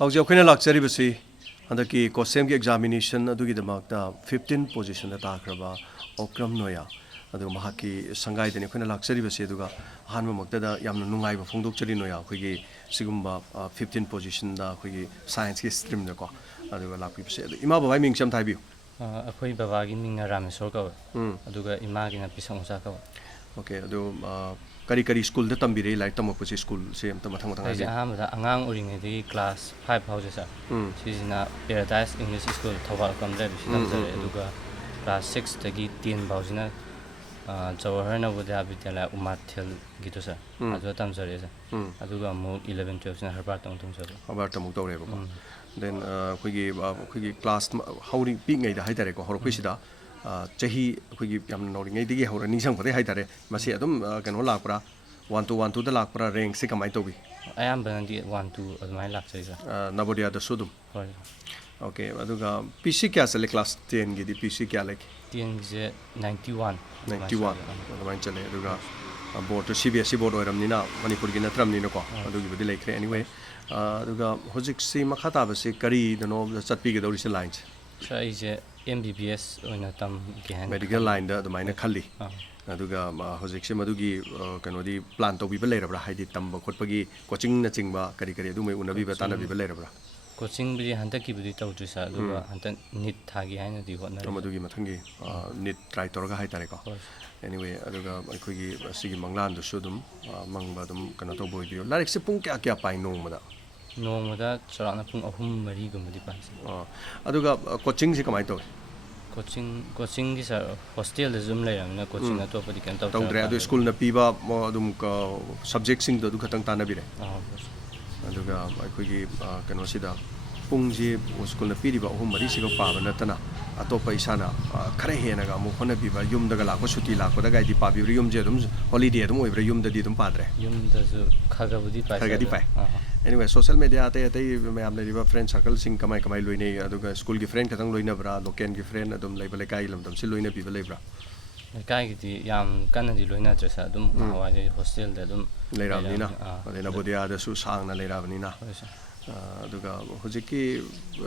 How's your Queen Luxury? And the key COSEM examination, do get the mark 15 position at Akraba, OKRAM NOYA. And the Mahaki Sangai, the Queen Luxury Duga, Hanma Mokta, Yamunai, Funduchari Noya, Quigi, Sigumba, 15 position, the Quigi science stream the co. And they were like people said, Imaba, I mean, some type you. A quick bavagin a ramisorgo, Aduga imagine a pisangosaka. Okay, do Kari school, the Tambiri, like Tomopusi school, same Tomatanga. I am the Angang Uring class 5 houses. She's in a Paradise English School, Tova from there. She comes Aduga class 6, the Gitin Bausina. So her would have it like Umatil Gitusa. Aduatam Saresa. Aduga moved 11, 12 in her part on Tumsa. About Tamuto. Then we give class how being a Hitareko or Quisida. Chahi, we give Yam a dig or Nissan for the Hitare, Masiadum can Lapra, 1 to the Lapra ring, Sikamaitobi. I am Bendy 1 to my lectures. Nobody at the Sudum. Okay, Aduga PC Castle class 10, get the PC Calic. 91. 91. Duga aboard to CBS board or Ramnina, Manipurgina Tramnino, do give the lake anyway. Duga Hosixi Makatabasi, Kari, the no, the Satpiga Doris lines. So is MBBS on a thumb medical line, the minor Kali. Aduga Hosixi Madugi, Canodi, plant to be later, Hidi Tambo, Kotpagi, coaching the Chingba, Karikari, do me una viva tana viva later. Coaching the Hantaki with the Tautusa, Duga, and knit tagi and the one. Tomadugi Matangi, knit try Torga Hitareko. Anyway, Aduga, I could see Manglan to Sudum, Mangbadum, Kanato Boy. Like Sipunka by no mother. No, mother, Saranapung of whom Marigum depends. Aduga, coaching Sikamaito. Coaching is a hostel, the Zoom layer, and coaching at top of the Canto. Don't read the school, the Piba, Modum subjects in the Ducatantana Bire. Aduga, I could give Canosida. Pungji was going to be about whom Marisico Pava Natana, Atopa Isana, Karehenaga, Mukona Biba, Yum the Galacoshuti, the guy, the Pabium Jedums, holiday, every Yum the Didum Padre. Yum does Kagavudi. Anyway, social media, they may have friend circles in Kamai Luine, Aduga, school friend, Katanguina Bra, Locan friend, Adum Label Kailum, Siluina Piva Lebra. The guy, the young Canadi Luina Tresadum, Hawaii hostel, the Dum Leravina, Lenabodia, the Susana Leravina. Aduga Hojiki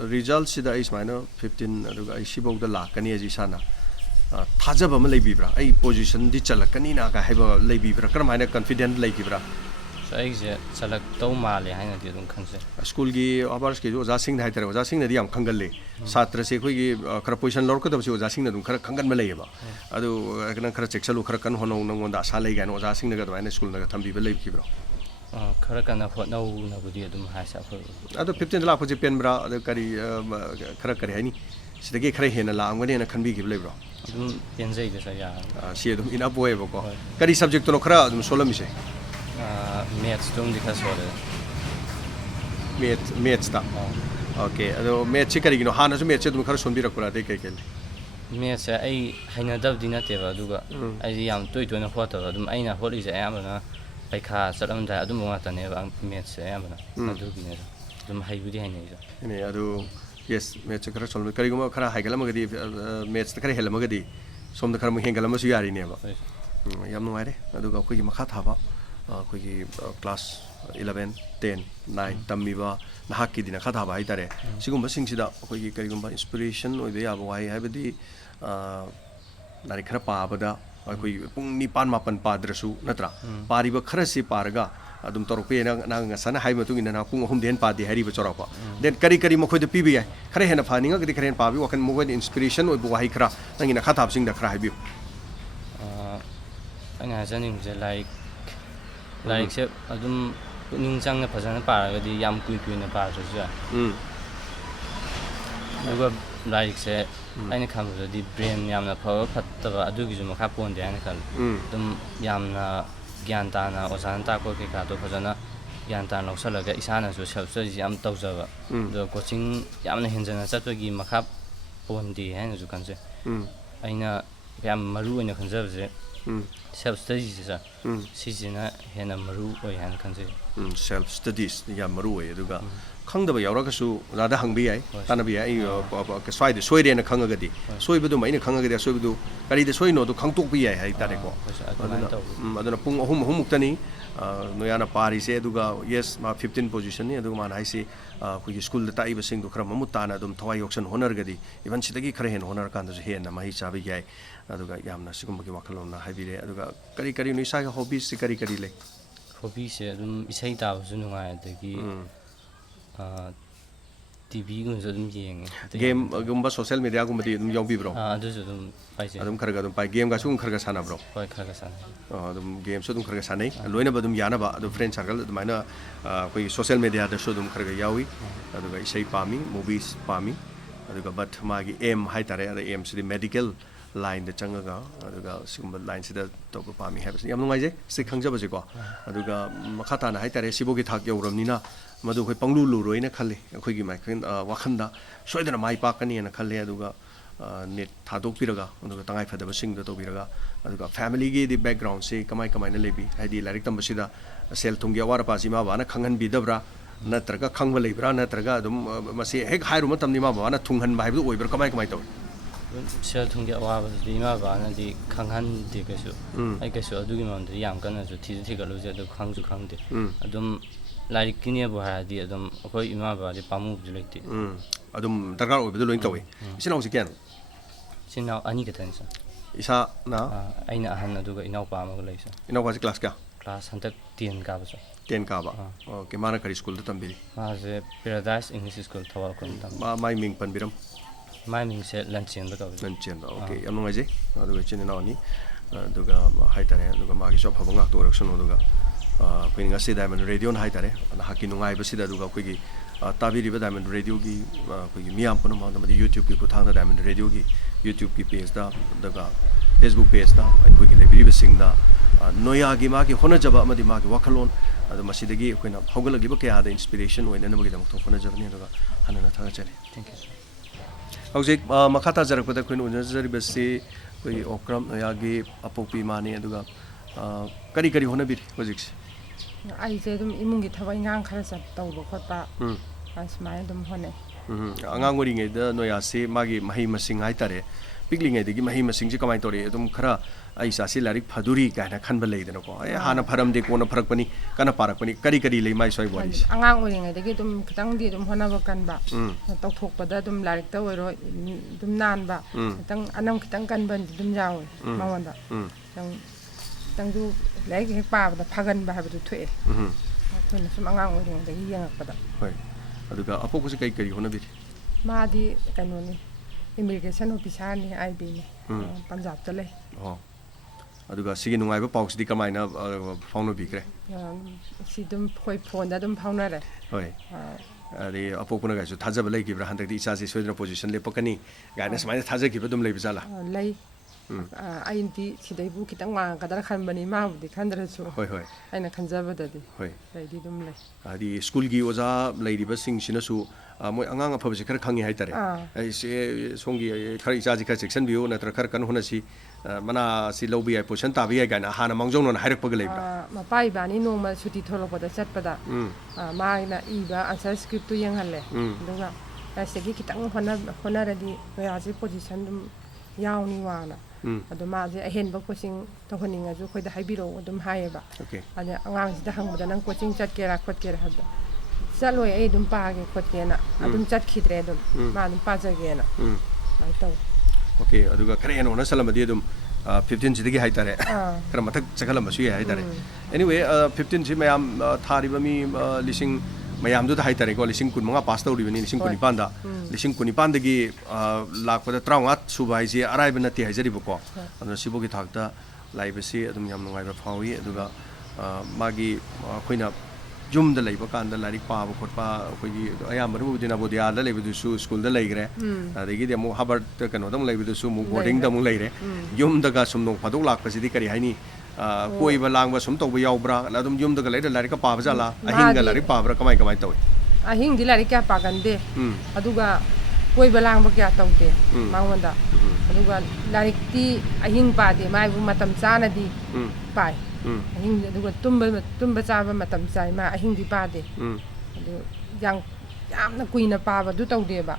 results is minor 15 Aduga Ishibog the Lakani Azisana. Tajabam Labibra, a position Dichala Kanina, I have a Labibra, Carmina confident Labibra. So I select Tomali, I didn't consider. A school gi Abarski was asking the Hatter was asking the young Kangali. Satra Sequi, Krapusan Lorca was asking the Kangan Maleva. Adu I can correct Exalu Krakan Hono, the Saligan was asking the Gavana school, the Tambi Labibra. Karakan of what no Nabudia do myself. Other 15 Lapo Penbra, the Kari Karakari, the gay Krahen along within a can be give labor. See them in a boy. Kari subject to no crowd, Solomise. Mates don't because Mate stuff. Okay, although Mate Chickari, you know, Hana's made to Carson Biracura, they can. Mates, I Hanada Dinativa Duga. I am 2 to a quarter. I know what is Amana. I can't certain that I don't want to never meet Amana. The Mahayudi. Any other, yes, Mates a Carson, Kariguma, Hagalamagadi, Mates the Karahelamagadi, some the Karamahangalamasu Yari never. Yamuare, I do go quick Makatava, quick class 11, 10, 9, Tamiva, Nahaki Dina Katava, Itare. Siguma sings it up, quick Karigumba inspiration, or the Abawai have the Narikapa, Bada. Aku pung nipan mapan padrasu natra pari ba kharasi parga adum torpe na sana hai matu ina na pung hum den pa di hari ba chorapa den kari mo khoi de pibi ai khare hena phani nga di kharen pabi wakan mo inspiration oi bu wahi khra nangina khathap sing da khra hai bi anga janing je like se adum ning chang na phajana pa ga di yam kui kui na pa so ja ꯑꯗꯨꯒ ꯂꯥꯏꯔꯤꯛꯁꯦ ꯑꯩꯅ ꯈꯟꯕꯗꯗꯤ brain ꯌꯥꯝꯅ ꯐꯕ ꯐꯠꯇꯕ ꯑꯗꯨꯒꯤꯁꯨ ꯃꯈꯥ ꯄꯣꯟꯗꯦ ꯍꯥꯏꯅ ꯈꯜꯂꯤ ꯑꯗꯨꯝ ꯌꯥꯝꯅ ꯒ꯭ꯌꯥꯟ ꯇꯥꯅ ꯑꯣꯖꯥꯅ ꯇꯥꯛꯄ ꯀꯩꯀꯥꯗꯣ ꯐꯖꯅ ꯒ꯭ꯌꯥꯟ ꯇꯥꯅ ꯂꯧꯁꯜꯂꯒ ꯏꯁꯥꯅꯁꯨ ꯁꯦꯜꯐ ꯁ꯭ꯇꯗꯤꯁꯤ ꯌꯥꯝ ꯇꯧꯖꯕ ꯑꯗꯨꯒ ꯀꯣꯆꯤꯡ ꯌꯥꯝꯅ ꯍꯦꯟꯖꯟꯅ ꯆꯠꯄꯒꯤ ꯃꯈꯥ ꯄꯣꯟꯗꯦ ꯍꯥꯏꯅꯁꯨ ꯈꯟꯖꯩ ꯑꯩꯅ ꯌꯥꯝ ꯃꯔꯨ ꯑꯣꯏꯅ ꯈꯟꯖꯕꯁꯦ ꯁꯦꯜꯐ ꯁ꯭ꯇꯗꯤꯁꯤꯁꯦ ꯁꯤꯁꯤꯅ ꯍꯦꯟꯅ ꯃꯔꯨ ꯑꯣꯏ ꯍꯥꯏꯅ ꯈꯟꯖꯩ ꯁꯦꯜꯐ ꯁ꯭ꯇꯗꯤꯁ ꯌꯥꯝ ꯃꯔꯨ ꯑꯣꯏ ꯑꯗꯨꯒ ꯈꯪꯗꯕ ꯌꯥꯎꯔꯒꯁꯨ ꯑꯣꯖꯥꯗ ꯍꯪꯕ ꯌꯥꯏ ꯇꯥꯟꯅꯕ ꯌꯥꯏ ꯑꯩ ꯁ꯭ꯋꯥꯏꯗ ꯁꯣꯏꯔꯦꯅ ꯈꯪꯉꯒꯗꯤ ꯁꯣꯏꯕꯗꯨꯃ ꯑꯩꯅ ꯈꯪꯉꯒꯗꯤ ꯑꯁꯣꯏꯕꯗꯨ ꯀꯔꯤꯗ ꯁꯣꯏꯅꯣꯗꯣ ꯈꯪꯇꯣꯛꯄ ꯌꯥꯏ ꯍꯥꯏꯇꯥꯔꯦꯀꯣ ꯑꯗꯨꯅ ꯄꯨꯡ ꯑꯍꯨꯝꯃꯨꯛꯇꯅꯤ ꯅꯣꯌꯥꯅ ꯄꯥꯔꯤꯁꯦ ꯑꯗꯨꯒ ꯌꯦꯁ ꯃꯥ 15 ꯄꯣꯖꯤꯁꯟꯅꯤ ꯑꯗꯨꯒ ꯃꯥꯅ ꯍꯥꯏꯁꯤ ꯑꯩꯈꯣꯏꯒꯤ ꯁ꯭ꯀꯨꯜꯗ ꯇꯥꯛꯏꯕꯁꯤꯡꯗꯣ ꯈꯔ ꯃꯃꯨꯠ ꯇꯥꯅ ꯑꯗꯨꯝ ꯊꯋꯥꯏ ꯌꯥꯎꯁꯟ ꯍꯣꯠꯅꯔꯒꯗꯤ ꯏꯚꯟ ꯁꯤꯗꯒꯤ ꯈꯔ ꯍꯦꯟꯅ ꯍꯣꯠꯅꯔꯀꯥꯟꯗꯁꯨ ꯍꯦꯟꯅ ꯃꯍꯩ ꯆꯥꯕ ꯌꯥꯏ ꯑꯗꯨꯒ ꯌꯥꯝꯅ ꯁꯤꯒꯨꯝꯕꯒꯤ ꯋꯥꯈꯜꯂꯣꯟꯅ ꯍꯥꯏꯕꯤꯔꯦ ꯑꯗꯨꯒ ꯀꯔꯤꯅꯣ ꯏꯁꯥꯒꯤ ꯍꯣꯕꯤꯁꯤ ꯀꯔꯤ ꯂꯩ ꯍꯣꯕꯤꯁꯦ ꯑꯗꯨꯝ ꯏꯁꯩ ꯇꯥꯕꯁꯨ ꯅꯨꯡꯉꯥꯏ ꯑꯗꯒꯤ ꯇꯤꯚꯤꯒꯨꯝꯕꯁꯨ ꯑꯗꯨꯝ ꯌꯦꯡꯉꯦ ꯒꯦꯝꯒꯨꯝꯕ ꯁꯣꯁꯤꯌꯦꯜ ꯃꯦꯗꯤꯌꯥꯒꯨꯝꯕꯗꯤ ꯑꯗꯨꯝ ꯌꯥꯎꯕꯤꯕ꯭ꯔꯣ ꯑꯗꯨꯁꯨ ꯑꯗꯨꯝ ꯄꯥꯏꯖꯩ ꯑꯗꯨꯝ ꯈꯔ ꯑꯗꯨꯝ ꯄꯥꯏ ꯒꯦꯝꯒꯁꯨ ꯑꯗꯨꯝ ꯈꯔ ꯁꯥꯟꯅꯕ꯭ꯔꯣ ꯍꯣꯏ ꯈꯔ ꯁꯥꯟꯅꯩ ꯑꯗꯨꯝ ꯒꯦꯝꯁꯨ ꯑꯗꯨꯝ ꯈꯔ ꯁꯥꯟꯅꯩ ꯂꯣꯏꯅꯕ ꯑꯗꯨꯝ ꯌꯥꯅꯕ ꯑꯗꯨ ꯐ꯭ꯔꯦꯟ ꯁꯥꯔꯀꯜ ꯑꯗꯨꯃꯥꯏꯅ ꯑꯩꯈꯣꯏꯒꯤ ꯁꯣꯁꯤꯌꯦꯜ ꯃꯦꯗꯤꯌꯥꯗꯁꯨ ꯑꯗꯨꯝ ꯈꯔ ꯌꯥꯎꯏ ꯑꯗꯨꯒ ꯏꯁꯩ ꯄꯥꯝꯃꯤ ꯃꯨꯚꯤꯁ ꯄꯥꯝꯃꯤ ꯑꯗꯨꯒ ꯕꯠ ꯃꯥꯒꯤ ꯑꯦꯝ ꯍꯥꯏꯇꯥꯔꯦ ꯑꯗ ꯑꯦꯝꯁꯤꯗꯤ ꯃꯦꯗꯤꯀꯦꯜ ꯂꯥꯏꯟꯗ ꯆꯪꯉꯒ ꯑꯗꯨꯒ ꯁꯤꯒꯨꯝꯕ ꯂꯥꯏꯟꯁꯤꯗ ꯇꯧꯕ ꯄꯥꯝꯃꯤ ꯍꯥꯏꯕꯁꯤ ꯌꯥꯝ ꯅꯨꯡꯉꯥꯏꯖꯩ ꯁꯤ ꯈꯪꯖꯕꯁꯦꯀꯣ ꯑꯗꯨꯒ ꯃꯈꯥ ꯇꯥꯅ ꯍꯥꯏꯇꯥꯔꯦ ꯁꯤꯕꯨꯒꯤ ꯊꯥꯛ ꯌꯧꯔꯕꯅꯤꯅ ꯃꯗꯨ ꯑꯩꯈꯣꯏ ꯄꯪꯂꯨ ꯂꯨꯔꯣꯏꯅ ꯈꯜꯂꯤ ꯑꯩꯈꯣꯏꯒꯤ ꯋꯥꯈꯜꯗ ꯁꯣꯏꯗꯅ ꯃꯥꯏ ꯄꯥꯛꯀꯅꯤꯅ ꯈꯜꯂꯦ ꯑꯗꯨꯒ ꯅꯦꯠ ꯊꯥꯗꯣꯛꯄꯤꯔꯒ ꯑꯗꯨꯒ ꯇꯉꯥꯏꯐꯗꯕꯁꯤꯡꯗꯣ ꯇꯧꯕꯤꯔꯒ ꯑꯗꯨꯒ ꯐꯦꯃꯤꯂꯤꯒꯤꯗꯤ ꯕꯦꯛꯒ꯭ꯔꯥꯎꯟꯁꯤ ꯀꯃꯥꯏꯅ ꯂꯩꯕꯤ ꯍꯥꯏꯗꯤ ꯂꯥꯏꯔꯤꯛ ꯇꯝꯕꯁꯤꯗ ꯁꯦꯜ ꯊꯨꯝꯒꯤ ꯑꯋꯥꯠ ꯑꯄꯥꯁꯤ ꯏꯃꯥ ꯕꯕꯥꯅ ꯈꯪꯍꯟꯕꯤꯗꯕ꯭ꯔꯥ ꯅꯠꯇ꯭ꯔꯒ ꯈꯪꯕ ꯂꯩꯕ꯭ꯔꯥ ꯅꯠꯇ꯭ꯔꯒ ꯑꯗꯨꯝ ꯃꯁꯤ ꯍꯦꯛ ꯍꯥꯏꯔꯨꯕ ꯃꯇꯝꯗ ꯏꯃꯥ ꯕꯕꯥꯅ ꯊꯨꯡꯍꯟꯕ ꯍꯥꯏꯕꯗꯨ ꯑꯣꯏꯕ꯭ꯔꯥ ꯀꯃꯥꯏꯅ ꯇꯧꯏ ꯁꯦꯜ ꯊꯨꯝꯒꯤ ꯑꯋꯥꯕꯁꯤꯗꯤ ꯏꯃꯥ ꯕꯕꯥꯅꯗꯤ ꯈꯪꯍꯟꯗꯦ ꯀꯩꯁꯨ ꯑꯩ ꯀꯩꯁꯨ ꯑꯗꯨꯒꯤ ꯃꯔꯝꯗꯗꯤ ꯌꯥꯝ ꯀꯟꯅꯁꯨ ꯊꯤꯒꯠꯂꯨꯁꯦ ꯑꯗꯨ ꯈꯪꯁꯨ ꯈꯪꯗꯦ ꯑꯗꯨꯝ ꯂꯥꯏꯔꯤꯛꯀꯤꯅꯦꯕꯨ ꯍꯥꯏꯔꯗꯤ ꯑꯗꯨꯝ ꯑꯩꯈꯣꯏ ꯏꯃꯥ ꯕꯕꯥꯗꯤ ꯄꯥꯝꯃꯨꯕꯁꯨ ꯂꯩꯇꯦ ꯑꯗꯨꯝ ꯗꯔꯀꯥꯔ ꯑꯣꯏꯕꯗꯨ ꯂꯣꯏꯅ ꯇꯧꯏ ꯏꯆꯤꯟ ꯏꯅꯥꯎꯁꯤ ꯀꯌꯥꯅꯣ ꯏꯆꯤꯟ ꯏꯅꯥꯎ ꯑꯅꯤ ꯈꯛꯇꯅꯤ ꯁꯥꯔ ꯏꯁꯥꯅ ꯑꯩꯅ ꯑꯍꯟ ꯑꯗꯨꯒ ꯏꯅꯥꯎꯄꯥ ꯑꯃꯒ ꯂꯩ ꯁꯥꯔ ꯏꯅꯥꯎꯄꯥꯁꯤ ꯀ꯭ꯂꯥꯁ ꯀꯌꯥ ꯀ꯭ꯂꯥꯁ ꯍꯟꯗꯛ 10 ꯀꯥꯕ ꯁꯥꯔ 10 ꯀꯥꯕ ꯑꯣꯀꯦ ꯃꯥꯅ ꯀꯔꯤ ꯁ꯭ꯀꯨꯜꯗ ꯇꯝꯕꯤꯔꯤ ꯃꯥꯁꯦ ꯄꯦꯔꯥꯗꯥꯏꯁ ꯏꯪꯂꯤꯁ ꯁ꯭ꯀꯨꯜ ꯊꯧꯕꯥꯜꯈꯣꯝ ꯇꯝꯃꯤ ꯃꯥꯏ ꯃꯤꯡ ꯄꯟꯕꯤꯔꯝ ꯃꯥꯏ ꯃꯤꯡꯁꯦ ꯂꯟꯆꯦꯟꯕ ꯀꯧꯏ ꯂꯟꯆꯦꯟꯕ ꯑꯣꯀꯦ ꯌꯥꯝ ꯅꯨꯡꯉꯥꯏꯖꯩ ꯑꯗꯨꯒ ꯏꯆꯤꯟ ꯏꯅꯥꯎꯅꯤ ꯑꯗꯨꯒ ꯍꯥꯏꯇꯥꯔꯦ ꯑꯗꯨꯒ ꯃꯥꯒꯤꯁꯨ ꯑꯐꯕ ꯉꯥꯛꯇ ꯑꯣꯏꯔꯛꯁꯅꯨ ꯑꯗꯨꯒ ꯑꯩꯈꯣꯏ ꯉꯁꯤ ꯗꯥꯏꯃꯟ ꯔꯦꯗꯤꯑꯣꯅ ꯍꯥꯏꯇꯥꯔꯦ ꯅꯍꯥꯛꯀꯤ ꯅꯨꯡꯉꯥꯏꯕꯁꯤꯗ ꯑꯗꯨꯒ ꯑꯩꯈꯣꯏꯒꯤ ꯇꯥꯕꯤꯔꯤꯕ ꯗꯥꯏꯃꯟ ꯔꯦꯗꯤꯑꯣꯒꯤ ꯑꯩꯈꯣꯏꯒꯤ ꯃꯤꯌꯥꯝ ꯄꯨꯝꯅꯃꯛ ꯑꯃꯗꯤ ꯌꯨꯇ꯭ꯌꯨꯕꯀꯤ ꯈꯨꯠꯊꯥꯡꯗ ꯗꯥꯏꯃꯟ ꯔꯦꯗꯤꯑꯣꯒꯤ ꯌꯨꯇ꯭ꯌꯨꯕꯀꯤ ꯄꯦꯖꯇ ꯑꯗꯨꯒ ꯐꯦꯁꯕꯨꯛ ꯄꯦꯖꯇ ꯑꯩꯈꯣꯏꯒꯤ ꯂꯩꯕꯤꯔꯤꯕꯁꯤꯡꯗ ꯅꯣꯌꯥꯒꯤ ꯃꯥꯒꯤ ꯍꯣꯠꯅꯖꯕ ꯑꯃꯗꯤ ꯃꯥꯒꯤ ꯋꯥꯈꯜꯂꯣꯟ ꯑꯗꯨ ꯃꯁꯤꯗꯒꯤ ꯑꯩꯈꯣꯏꯅ ꯍꯧꯒꯠꯂꯛꯂꯤꯕ ꯀꯌꯥꯗ ꯏꯟꯁꯄꯤꯔꯦꯁꯟ ꯑꯣꯏꯅꯅꯕꯒꯤꯗꯃꯛꯇ ꯍꯣꯠꯅꯖꯕꯅꯤ ꯑꯗꯨꯒ ꯍꯟꯅ ꯊꯥꯒꯠꯆꯔꯤ ꯊꯦꯡꯛ ꯌꯨ ꯁꯥꯔ ꯍꯧꯖꯤꯛ ꯃꯈꯥ ꯇꯥꯖꯔꯛꯄꯗ ꯑꯩꯈꯣꯏꯅ ꯎꯅꯖꯔꯤꯕꯁꯤ ꯑꯩꯈꯣꯏꯒꯤ ꯑꯣꯀ꯭ꯔꯥꯝ ꯅꯣꯌꯥꯒꯤ ꯑꯄꯣꯛꯄꯤ ꯏꯃꯥꯅꯤ ꯑꯗꯨꯒ ꯀꯔꯤ ꯍꯣꯠꯅꯕꯤꯔꯤ ꯍꯧꯖꯤꯛꯁꯦ ꯑꯩꯁꯦ ꯑꯗꯨꯝ ꯏꯃꯨꯡꯒꯤ ꯊꯕꯛ ꯏꯟꯈꯥꯡ ꯈꯔ ꯇꯧꯕ ꯈꯣꯠꯄ ꯁꯨꯃꯥꯏꯅ ꯑꯗꯨꯝ ꯍꯣꯠꯅꯩ ꯑꯉꯥꯡ ꯑꯣꯏꯔꯤꯉꯩꯗ ꯅꯣꯌꯥꯁꯤ ꯃꯥꯒꯤ ꯃꯍꯩ ꯃꯁꯤꯡ ꯍꯥꯏꯇꯥꯔꯦ ꯄꯤꯛꯂꯤꯉꯩꯗꯒꯤ ꯃꯍꯩ ꯃꯁꯤꯡꯁꯤ ꯀꯃꯥꯏꯅ ꯇꯧꯔꯛꯏ ꯑꯗꯨꯝꯈꯔ ꯑꯩ ꯏꯆꯥꯁꯤ ꯂꯥꯏꯔꯤꯛ ꯐꯗꯨꯔꯤ ꯀꯥꯏꯅ ꯈꯟꯕ ꯂꯩꯗꯅꯀꯣ ꯍꯥꯟꯅ ꯐꯔꯝꯗꯦ ꯀꯣꯟꯅ ꯐꯔꯛꯄꯅꯤ ꯀꯟꯅ ꯄꯥꯔꯛꯄꯅꯤ ꯀꯔꯤ ꯂꯩ ꯃꯥꯏ ꯁ꯭ꯋꯥꯏ ꯋꯥꯔꯤꯁꯦ ꯑꯉꯥꯡ ꯑꯣꯏꯔꯤꯉꯩꯗꯒꯤ ꯑꯗꯨꯝ ꯈꯤꯇꯪꯗꯤ ꯑꯗꯨꯝ ꯍꯣꯠꯅꯕ ꯀꯟꯕ ꯇꯧꯊꯣꯛꯄꯗ ꯑꯗꯨꯝ ꯂꯥꯏꯔꯤꯛꯇ ꯑꯣꯏꯔో ꯑꯗꯨم ナꯟꯕ ꯈꯤꯇꯪ ꯀꯟꯕꯗꯤ ꯑꯗꯨꯝ ꯌꯥꯎꯋꯦ ꯃꯉꯣꯟꯗꯈꯤꯇꯪꯁꯨ ꯂꯥꯏꯔꯤꯛ ꯍꯦꯛ ꯄꯥꯕꯗ ꯐꯒꯟꯕ ꯍꯥꯏꯕꯗꯨ ꯊꯣꯛꯑꯦ ꯑꯩꯈꯣꯏꯅ ꯁꯨꯝ ꯑꯉꯥꯡ ꯑꯣꯏꯔꯤꯉꯩꯗꯒꯤ ꯌꯦꯡꯉꯛꯄꯗ ꯍꯣꯏ ꯑꯗꯨꯒ ꯑꯄꯣꯛꯄꯁꯤ ꯀꯔꯤ ꯍꯣꯠꯅꯕꯤꯔꯤ ꯃꯥꯗꯤ ꯀꯩꯅꯣꯅꯤ ꯏꯃꯤꯒ꯭ꯔꯦꯁꯟ ꯑꯣꯐꯤꯁꯥꯔꯅꯤ ꯑꯥꯏꯕꯤꯅꯤ ꯄꯟꯖꯥꯕꯇ ꯂꯩ ꯑꯗꯨꯒ ꯁꯤꯒꯤ ꯅꯨꯡꯉꯥꯏꯕ ꯄꯥꯎꯁꯤꯗꯤ ꯀꯃꯥꯏꯅ ꯐꯥꯎꯅꯕꯤꯈ꯭ꯔꯦ ꯁꯤ ꯑꯗꯨꯝ ꯑꯩꯈꯣꯏ ꯐꯣꯟꯗ ꯑꯗꯨꯝ ꯐꯥꯎꯅꯔꯦ ꯍꯣꯏ ꯑꯗꯩ ꯑꯄꯣꯛꯄꯅꯒꯁꯨ ꯊꯥꯖꯕ ꯂꯩꯈꯤꯕ꯭ꯔꯥ ꯍꯟꯗꯛꯇꯤ ꯏꯆꯥꯁꯤ ꯁꯣꯏꯗꯅ ꯄꯣꯖꯤꯁꯟ ꯂꯦꯞꯄꯛꯀꯅꯤ ꯀꯥꯏꯅ ꯁꯨꯃꯥꯏꯅ ꯊꯥꯖꯈꯤꯕ ꯑꯗꯨꯝ ꯂꯩꯕ ꯖꯥꯠꯂꯥ ꯂꯩ ꯑꯩꯗꯤ ꯁꯤꯗꯩꯕꯨ ꯈꯤꯇꯪ ꯋꯥꯡꯉꯛꯀꯗ꯭ꯔꯥ ꯈꯟꯕꯅꯤ ꯃꯥꯕꯨꯗꯤ ꯈꯟꯗ꯭ꯔꯁꯨ ꯍꯣꯏ ꯑꯩꯅ ꯈꯟꯖꯕꯗꯗꯤ ꯍꯣꯏ ꯂꯩꯗꯤ ꯑꯗꯨꯝ ꯂꯩ ꯍꯥꯏꯗꯤ ꯁ꯭ꯀꯨꯜꯒꯤ ꯑꯣꯖꯥ ꯂꯩꯔꯤꯕꯁꯤꯡꯁꯤꯅꯁꯨ ꯃꯣꯏ ꯑꯉꯥꯡ ꯑꯐꯕꯁꯤ ꯈꯔ ꯈꯪꯉꯤ ꯍꯥꯏꯇꯥꯔꯦ ꯑꯩꯁꯦ ꯁꯣꯝꯒꯤ ꯈꯔ ꯏꯆꯥꯁꯤ ꯈꯔ ꯆꯦꯛꯁꯤꯟꯕꯤꯌꯨ ꯅꯠꯇ꯭ꯔꯒ ꯈꯔ ꯀꯟꯅ ꯍꯣꯠꯅꯁꯤ ꯃꯅꯥꯁꯤ ꯂꯧꯕ ꯌꯥꯏ ꯄꯣꯖꯤꯁꯟ ꯇꯥꯕ ꯌꯥꯏ ꯀꯥꯏꯅ ꯍꯥꯟꯅ ꯃꯥꯡꯖꯧꯅꯅ ꯍꯥꯏꯔꯛꯄꯒ ꯂꯩꯕ꯭ꯔꯥ ꯃꯄꯥ ꯏꯕꯥꯅꯤ ꯅꯣꯡꯃ ꯁꯨꯇꯤ ꯊꯣꯛꯂꯛꯄꯗ ꯆꯠꯄꯗ ꯃꯥꯅ ꯏꯕ ꯑꯟꯁꯔ ꯁ꯭ꯀ꯭ꯔꯤꯞꯇꯨ ꯌꯦꯡꯍꯜꯂꯦ ꯑꯗꯨꯒ ꯁꯤꯗꯒꯤ ꯈꯤꯇꯪ ꯍꯣꯠꯅꯔꯗꯤ ꯅꯣꯌꯥꯁꯤ ꯄꯣꯖꯤꯁꯟ ꯑꯗꯨꯝ ꯌꯥꯎꯅꯤ ꯋꯥꯅ ꯑꯗꯣ ꯃꯥꯁꯦ ꯑꯍꯦꯟꯕ ꯀꯣꯆꯤꯡ ꯇꯧꯍꯟꯅꯤꯡꯉꯁꯨ ꯑꯩꯈꯣꯏꯗ ꯍꯥꯏꯕꯤꯔꯛꯎ ꯑꯗꯨꯝ ꯍꯥꯏꯌꯦꯕ ꯑꯗ ꯑꯉꯥꯡꯁꯤꯗ ꯍꯪꯕꯗ ꯅꯪ ꯀꯣꯆꯤꯡ ꯆꯠꯀꯦꯔꯥ ꯈꯣꯠꯀꯦꯔꯥ ꯍꯥꯏꯕꯗ ꯆꯠꯂꯣꯏ ꯑꯩ ꯑꯗꯨꯝ ꯄꯥꯒꯦ ꯈꯣꯠꯀꯦꯅ ꯑꯗꯨꯝ ꯆꯠꯈꯤꯗ꯭ꯔꯦ ꯑꯗꯨꯝ ꯃꯥ ꯑꯗꯨꯝ ꯄꯥꯖꯒꯦꯅ ꯑꯗꯨꯃꯥꯏꯅ ꯇꯧꯋꯤ ꯑꯣꯀꯦ ꯑꯗꯨꯒ ꯈꯔ ꯍꯦꯟꯅ ꯍꯣꯠꯅꯁꯜꯂꯝꯃꯗꯤ ꯑꯗꯨꯝ 15ꯁꯤꯗꯒꯤ ꯍꯥꯏꯇꯥꯔꯦ ꯈꯔ ꯃꯊꯛ ꯆꯠꯈꯠꯂꯝꯕꯁꯨ ꯌꯥꯏ ꯍꯥꯏꯇꯥꯔꯦ ꯑꯦꯅꯤꯋꯦ 15ꯁꯤ ꯃꯌꯥꯝ ꯊꯥꯔꯤꯕ ꯃꯤ ꯂꯤꯁꯤꯡ ꯃꯌꯥꯝꯗꯨꯗ ꯍꯥꯏꯇꯥꯔꯦꯀோ ꯂꯤꯁꯤꯡ 19 ꯄꯥꯁ ꯇꯧꯔꯤꯕꯅꯤ ꯂꯤꯁꯤꯡ 19ꯗ ꯂꯤꯁꯤꯡ 19ꯗꯒꯤ ꯂꯥꯛꯄꯗ 35 ꯁꯨꯕ ꯍꯥꯏꯁꯤ ꯑꯔꯥꯏꯕ ꯅꯠꯇꯦ ꯍꯥꯏꯖꯔꯤꯕꯀꯣ ꯑꯗꯨꯅ ꯁꯤꯕꯨꯒꯤ ꯊꯥꯛꯇ ꯂꯥꯛꯏꯕꯁꯤ ꯑꯗꯨꯝ ꯌꯥꯝ ꯅꯨꯡꯉꯥꯏꯕ ꯐꯥꯎꯏ ꯑꯗꯨꯒ ꯃꯥꯒꯤ ꯑꯩꯈꯣꯏꯅ ꯌꯨꯝꯗ ꯂꯩꯕ ꯀꯥꯟꯗ ꯂꯥꯏꯔꯤꯛ ꯄꯥꯕ ꯈꯣꯠꯄ ꯑꯩꯈꯣꯏꯒꯤ ꯑꯌꯥꯝꯕꯅꯕꯨꯗꯤ ꯅꯕꯣꯗꯤꯌꯥꯗ ꯂꯩꯕꯗꯨꯁꯨ ꯁ꯭ꯀꯨꯜꯗ ꯂꯩꯈ꯭ꯔꯦ ꯑꯗꯒꯤꯗꯤ ꯑꯃꯨꯛ ꯍꯥꯕꯔꯠ ꯀꯩꯅꯣꯗ ꯑꯃꯨꯛ ꯂꯩꯕꯗꯨꯁꯨ ꯑꯃꯨꯛ ꯕꯣꯔꯗꯤꯡꯗ ꯑꯃꯨꯛ ꯂꯩꯔꯦ ꯌꯨꯝꯗꯒ ꯁꯨꯝ ꯅꯣꯡ ꯐꯥꯗꯣꯛ ꯂꯥꯛꯄꯁꯤꯗꯤ ꯀꯔꯤ ꯍꯥꯏꯅꯤ ꯀꯣꯏꯕ ꯂꯥꯡꯕ ꯁꯨꯝ ꯇꯧꯕ ꯌꯥꯎꯕ꯭ꯔꯥ ꯑꯗꯨꯝ ꯌꯨꯝꯗꯒ ꯂꯩꯔ ꯂꯥꯏꯔꯤꯛꯀ ꯄꯥꯕ ꯖꯥꯠꯂꯥ ꯑꯍꯤꯡꯒ ꯂꯥꯏꯔꯤꯛ ꯄꯥꯕ꯭ꯔꯥ ꯀꯃꯥꯏ ꯇꯧꯏ ꯑꯍꯤꯡꯗꯤ ꯂꯥꯏꯔꯤꯛ ꯀꯌꯥ ꯄꯥꯒꯟꯗꯦ ꯑꯗꯨꯒ ꯀꯣꯏꯕ ꯂꯥꯡꯕ ꯀꯌꯥ ꯇꯧꯗꯦ ꯃꯉꯣꯟꯗ ꯑꯗꯨꯒ ꯂꯥꯏꯔꯤꯛꯇꯤ ꯑꯍꯤꯡ ꯄꯥꯗꯦ ꯃꯥꯏꯕꯨ ꯃꯇꯝ ꯆꯥꯅꯗꯤ ꯄꯥꯏ ꯑꯍꯤꯡ ꯑꯗꯨꯒ ꯇꯨꯝꯕ ꯆꯥꯕ ꯃꯇꯝ ꯆꯥꯏ ꯃꯥ ꯑꯍꯤꯡꯗꯤ ꯄꯥꯗꯦ ꯑꯗꯨ ꯌꯥꯝꯅ ꯀꯨꯏꯅ ꯄꯥꯕꯗꯨ ꯇꯧꯗꯦꯕ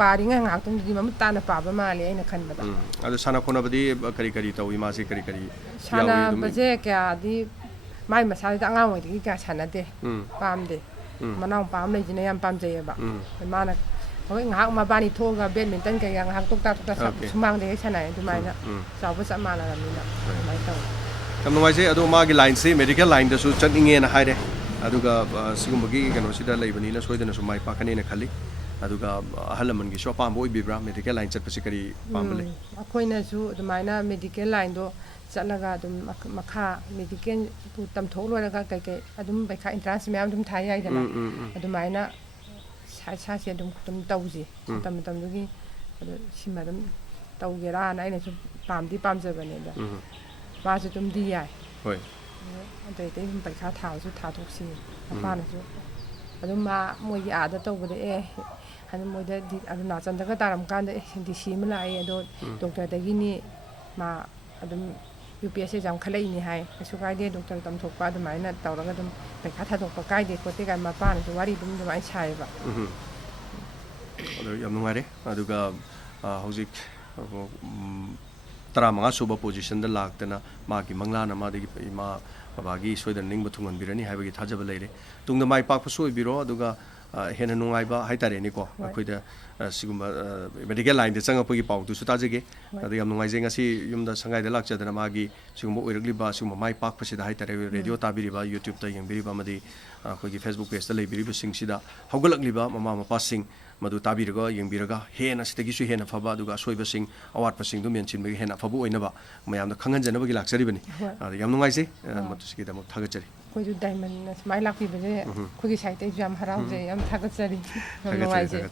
ꯄꯥꯔꯤꯉꯩ ꯉꯥꯏꯍꯥꯛꯇꯪꯗꯨꯗꯤ ꯃꯃꯨꯠ ꯇꯥꯅ ꯄꯥꯕ ꯃꯥꯜꯂꯦ ꯑꯩꯅ ꯈꯟꯕꯗ ꯑꯗꯨ ꯁꯥꯟꯅ ꯈꯣꯠꯅꯕꯗꯤ ꯀꯔꯤ ꯇꯧꯏ ꯃꯥꯁꯤ ꯀꯔꯤ ꯁꯥꯟꯅꯕꯁꯦ ꯀꯌꯥꯗꯤ ꯃꯥꯏ ꯃꯁꯥꯗꯨꯗ ꯑꯉꯥꯡ ꯑꯣꯏꯔꯤꯉꯩꯗꯒꯤ ꯀꯌా ꯁꯥꯟꯅꯗꯦ ꯄꯥꯝꯗꯦ ꯃꯅꯥꯎꯄꯥ ꯑꯃ ꯂꯩꯁꯤꯅ ꯌꯥꯝ ꯄꯥꯝꯖꯩꯑꯕ ꯃꯥꯅ ꯍꯣꯏ ꯉꯥꯏꯍꯥꯛ ꯃꯕꯥꯅꯤ ꯊꯣꯛꯑꯒ ꯕꯦꯗꯃꯤꯟꯇꯟ ꯀꯩꯀꯥ ꯉꯥꯏꯍꯥꯛ ꯇꯣꯛꯇꯥ ꯁꯨꯃꯥꯡꯗ ꯍꯦꯛ ꯁꯥꯟꯅꯩ ꯑꯗꯨꯃꯥꯏꯅ ꯆꯥꯎꯕ ꯆꯞ ꯃꯥꯟꯅꯔꯕꯅꯤꯅ ꯑꯗꯨꯃꯥꯏꯅ ꯇꯧꯋꯤ ꯌꯥꯝ ꯅꯨꯡꯉꯥꯏꯖꯩ ꯑꯗꯣ ꯃꯥꯒꯤ ꯂꯥꯏꯟꯁꯤ ꯃꯦꯗꯤꯀꯦꯜ ꯂꯥꯏꯟꯗꯁꯨ ꯆꯠꯅꯤꯡꯉꯦꯅ ꯍꯥꯏꯔꯦ ꯑꯗꯨꯒ ꯁꯤꯒꯨꯝꯕꯒꯤ ꯀꯩꯅꯣꯁꯤꯗ ꯂꯩꯕꯅꯤꯅ ꯁꯣꯏꯗꯅꯁꯨ ꯃꯥꯏ ꯄꯥꯛꯀꯅꯦꯅ ꯈꯜꯂꯤ ꯑꯗꯨꯒ ꯑꯍꯜ ꯂꯃꯟꯒꯤꯁꯨ ꯑꯄꯥꯝꯕ ꯑꯣꯏꯕꯤꯕ꯭ꯔꯥ ꯃꯦꯗꯤꯀꯦल ꯂꯥꯏꯟ ꯆꯠꯄꯁꯤ ꯀꯔꯤ ꯄꯥꯝꯕ ꯂꯩ ꯑꯩꯈꯣꯏꯅꯁꯨ ꯑꯗꯨꯃꯥꯏꯅ ꯃꯦꯗꯤꯀꯦꯜ ꯂꯥꯏꯟꯗꯣ ꯆꯠꯂꯒ ꯑꯗꯨꯝ ꯃꯈꯥ ꯃꯦꯗꯤꯀꯦꯜꯕꯨ ꯇꯝꯊꯣꯛ ꯂꯣꯏꯔꯒ ꯀꯩꯀꯩ ꯑꯗꯨꯝ ꯄꯩꯈꯥ ꯑꯦꯟꯇ꯭ꯔꯥꯟꯁ ꯃꯌꯥꯝ ꯑꯗꯨꯝ ꯊꯥ ꯌꯥꯏꯗꯅ ꯑꯗꯨꯃꯥꯏꯅ ꯏꯁꯥꯁꯦ ꯑꯗꯨꯝ ꯇꯧꯁꯤ ꯃꯇꯝꯗꯨꯒꯤ ꯑꯗꯨ ꯁꯤꯃ ꯑꯗꯨꯝ ꯇꯧꯒꯦꯔꯥꯅ ꯑꯩꯅꯁꯨ ꯄꯥꯝꯖꯕꯅꯦ ꯑꯗ ꯃꯥꯁꯨ ꯑꯗꯨꯝꯗꯤ ꯌꯥꯏ ꯍꯣꯏ ꯑꯇꯩ ꯑꯗꯨꯝ ꯄꯩꯈꯥ ꯊꯥꯕꯁꯨ ꯊꯥꯗꯣꯛꯁꯤ ꯃꯄꯥꯅꯁꯨ ꯑꯗꯨꯝ ꯃꯣꯏꯒꯤ ꯑꯥꯗ ꯇꯧꯕꯗ ꯑꯗꯨ ꯃꯣꯏꯗ ꯑꯔꯨꯅꯥꯆꯜꯗꯒ ꯇꯥꯔꯝꯀꯥꯟꯗ DC ꯑꯃ ꯂꯥꯛꯑꯦ ꯑꯗꯣ ꯗꯣꯛꯇꯔꯗꯒꯤꯅꯤ ꯃꯥ ꯑꯗꯨꯝ UPSC ꯑꯦꯛꯖꯥꯝ ꯈꯜꯂꯛꯏꯅꯤ ꯍꯥꯏ ꯀꯩꯁꯨ ꯀꯥꯏꯗꯦ ꯗꯣꯛꯇꯔ ꯇꯝꯊꯣꯛꯄ ꯑꯗꯨꯃꯥꯏꯅ ꯇꯧꯔꯒ ꯑꯗꯨꯝ ꯄꯩꯈꯥ ꯊꯥꯗꯣꯛꯄ ꯀꯥꯏꯗꯦ ꯈꯣꯠꯇꯦ ꯀꯥꯏ ꯃꯄꯥꯅꯁꯨ ꯋꯥꯔꯤ ꯑꯗꯨꯝ ꯑꯗꯨꯃꯥꯏꯅ ꯁꯥꯏꯌꯦꯕ ꯑꯗꯨ ꯌꯥꯝ ꯅꯨꯡꯉꯥꯏꯔꯦ ꯑꯗꯨꯒ ꯍꯧꯖꯤꯛ 15 ꯁꯨꯕ ꯄꯣꯖꯤꯁꯟꯗ ꯂꯥꯛꯇꯅ ꯃꯥꯒꯤ ꯃꯪꯂꯥꯟ ꯑꯃꯗꯒꯤ ꯏꯃꯥ ꯕꯕꯥꯒꯤ ꯁꯣꯏꯗꯅ ꯅꯤꯡꯕ ꯊꯨꯡꯍꯟꯕꯤꯔꯅꯤ ꯍꯥꯏꯕꯒꯤ ꯊꯥꯖꯕ ꯂꯩꯔꯦ ꯇꯨꯡꯗ ꯃꯥꯏ ꯄꯥꯛꯄꯁꯨ ꯑꯣꯏꯕꯤꯔꯣ ꯑꯗꯨꯒ ꯍꯦꯟꯅ ꯅꯨꯡꯉꯥꯏꯕ ꯍꯥꯏꯇꯥꯔꯦꯅꯦꯀꯣ ꯑꯩꯈꯣꯏꯗ ꯁꯤꯒꯨꯝꯕ ꯃꯦꯗꯤꯀꯦꯜ ꯂꯥꯏꯟꯗ ꯆꯪꯉꯛꯄꯒꯤ ꯄꯥꯎꯗꯨꯁꯨ ꯇꯥꯖꯒꯦ ꯑꯗꯨ ꯌꯥꯝ ꯅꯨꯡꯉꯥꯏꯖꯩ ꯉꯁꯤ ꯌꯨꯝꯗ ꯁꯪꯒꯥꯏꯗ ꯂꯥꯛꯆꯗꯅ ꯃꯥꯒꯤ ꯁꯤꯒꯨꯝꯕ ꯑꯣꯏꯔꯛꯂꯤꯕ ꯁꯤꯒꯨꯝꯕ ꯃꯥꯏ ꯄꯥꯛꯄꯁꯤꯗ ꯍꯥꯏꯇꯥꯔꯦ ꯔꯦꯗꯤꯑꯣ ꯇꯥꯕꯤꯔꯤꯕ ꯌꯨꯇ꯭ꯌꯨꯕꯇ ꯌꯦꯡꯕꯤꯔꯤꯕ ꯑꯃꯗꯤ ꯑꯩꯈꯣꯏꯒꯤ ꯐꯦꯁꯕꯨꯛ ꯄꯦꯖꯇ ꯂꯩꯕꯤꯔꯤꯕꯁꯤꯡꯁꯤꯗ ꯍꯧꯒꯠꯂꯛꯂꯤꯕ ꯃꯃꯥ ꯃꯄꯥꯁꯤꯡ ꯃꯗꯨ ꯇꯥꯕꯤꯔꯒ ꯌꯦꯡꯕꯤꯔꯒ ꯍꯦꯟꯅ ꯁꯤꯗꯒꯤꯁꯨ ꯍꯦꯟꯅ ꯐꯕ ꯑꯗꯨꯒ ꯑꯁꯣꯏꯕꯁꯤꯡ ꯑꯋꯥꯠꯄꯁꯤꯡꯗꯨ ꯃꯦꯟꯁꯤꯟꯕꯒꯤ ꯍꯦꯟꯅ ꯑꯐꯕ ꯑꯣꯏꯅꯕ ꯃꯌꯥꯝꯗ ꯈꯪꯍꯟꯖꯅꯕꯒꯤ ꯂꯥꯛꯆꯔꯤꯕꯅꯤ ꯌꯥꯝ ꯅꯨꯡꯉꯥꯏꯖꯩ ꯃꯗꯨꯁꯤꯒꯤꯗꯃꯛ ꯊꯥꯒꯠꯆꯔꯤ ꯑꯩꯈꯣꯏꯁꯨ ꯗꯥꯏꯃꯟꯅ ꯁꯨꯃꯥꯏꯅ ꯂꯥꯛꯄꯤꯕꯁꯦ ꯑꯩꯈꯣꯏꯒꯤ ꯁꯥꯏꯠꯇꯩꯁꯨ ꯌꯥꯝ ꯍꯔꯥꯎꯖꯩ ꯌꯥꯝ ꯊꯥꯒꯠꯆꯔꯤ ꯌꯥꯝ ꯅꯨꯡꯉꯥꯏꯖꯩ